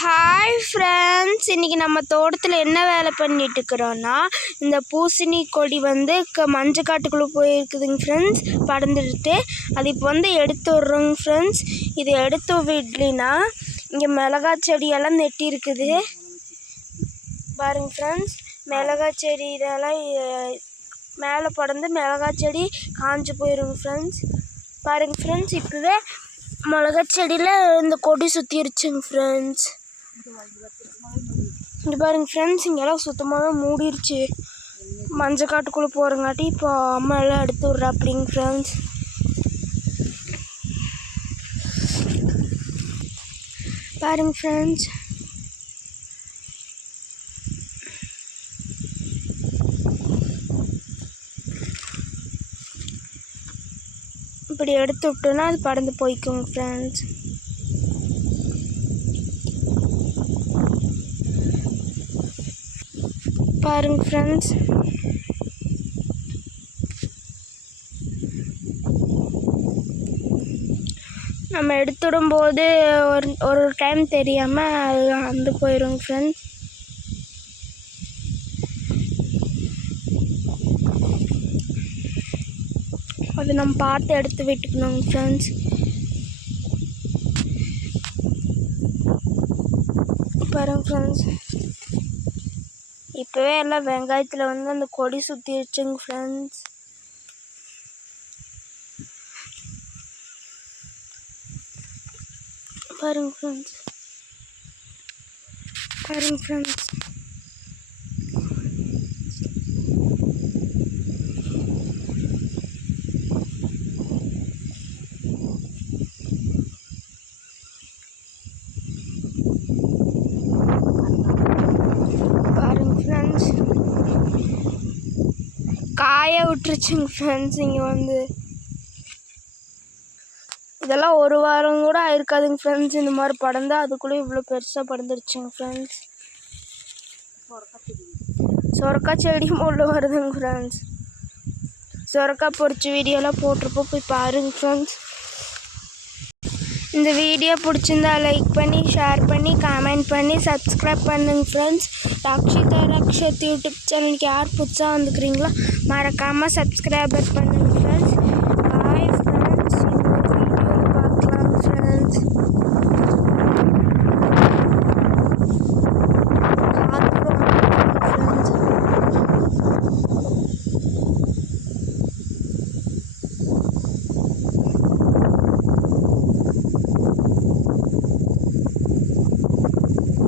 Hi friends, இன்றைக்கி நம்ம தோட்டத்தில் என்ன வேலை பண்ணிட்டுருக்குறோன்னா, இந்த பூசணி கொடி வந்து மஞ்சக்காட்டுக்குள்ளே போயிருக்குதுங்க ஃப்ரெண்ட்ஸ், படர்ந்துட்டு. அது இப்போ வந்து எடுத்து விட்றோங்க ஃப்ரெண்ட்ஸ். இது எடுத்து விடலின்னா இங்கே மிளகா செடியெல்லாம் நெட்டிருக்குது பாருங்க ஃப்ரெண்ட்ஸ். மிளகா செடி இதெல்லாம் மேலே படர்ந்து மிளகா செடி காஞ்சு போயிருங்க ஃப்ரெண்ட்ஸ். பாருங்க ஃப்ரெண்ட்ஸ், இப்போவே மிளகா செடியில் இந்த கொடி சுற்றிருச்சுங்க ஃப்ரெண்ட்ஸ். இங்கே பாருங்க ஃப்ரெண்ட்ஸ், இங்கெல்லாம் சுத்தமாகவே மூடிருச்சு. மஞ்சக்காட்டுக்குள்ளே போகிறங்காட்டி இப்போ அம்மா எல்லாம் எடுத்து விட்றா அப்படிங்க ஃப்ரெண்ட்ஸ். பாருங்க ஃப்ரெண்ட்ஸ், இப்படி எடுத்து விட்டோன்னா அது படர்ந்து போய்க்குங்க ஃப்ரெண்ட்ஸ். பாருங்க ஃப்ரெண்ட்ஸ், நம்ம எடுத்துடும்போது ஒரு டைம் தெரியாமல் அது வந்து போயிடுங்க ஃப்ரெண்ட்ஸ். அது நம்ம பார்த்து எடுத்து விட்டுக்கணுங்க ஃப்ரெண்ட்ஸ். பாருங்க ஃப்ரெண்ட்ஸ், இப்போவே எல்லாம் வெங்காயத்தில் வந்து அந்த கொடி சுற்றிடுச்சுங்க ஃப்ரெண்ட்ஸ். பாருங்க ஃப்ரெண்ட்ஸ், பாருங்க ஃப்ரெண்ட்ஸ், பாருங்க ஃப்ரெண்ட்ஸ், காய விட்டுருச்சுங்க ஃப்ரெண்ட்ஸ். இங்கே வந்து இதெல்லாம் ஒரு வாரம் கூட ஆயிருக்காதுங்க ஃப்ரெண்ட்ஸ். இந்த மாதிரி படர்ந்து அதுக்குள்ளே இவ்வளோ பெருசாக படர்ந்துருச்சுங்க ஃப்ரெண்ட்ஸ். சொரக்காய் செடியும் உள்ள வருதுங்க ஃப்ரெண்ட்ஸ். சொரக்காய் பொரிச்ச வீடியோலாம் போட்டிருப்போம், போய் பாருங்க ஃப்ரெண்ட்ஸ். இந்த வீடியோ பிடிச்சிருந்தா லைக் பண்ணி, ஷேர் பண்ணி, கமெண்ட் பண்ணி, சப்ஸ்கிரைப் பண்ணுங்க ஃப்ரெண்ட்ஸ். ரக்ஷிதா ரக்ஷத் யூடியூப் சேனலுக்கு யார் புதுசாக வந்துக்கிறீங்களோ மறக்காமல் சப்ஸ்கிரைபர் பண்ணுங்க.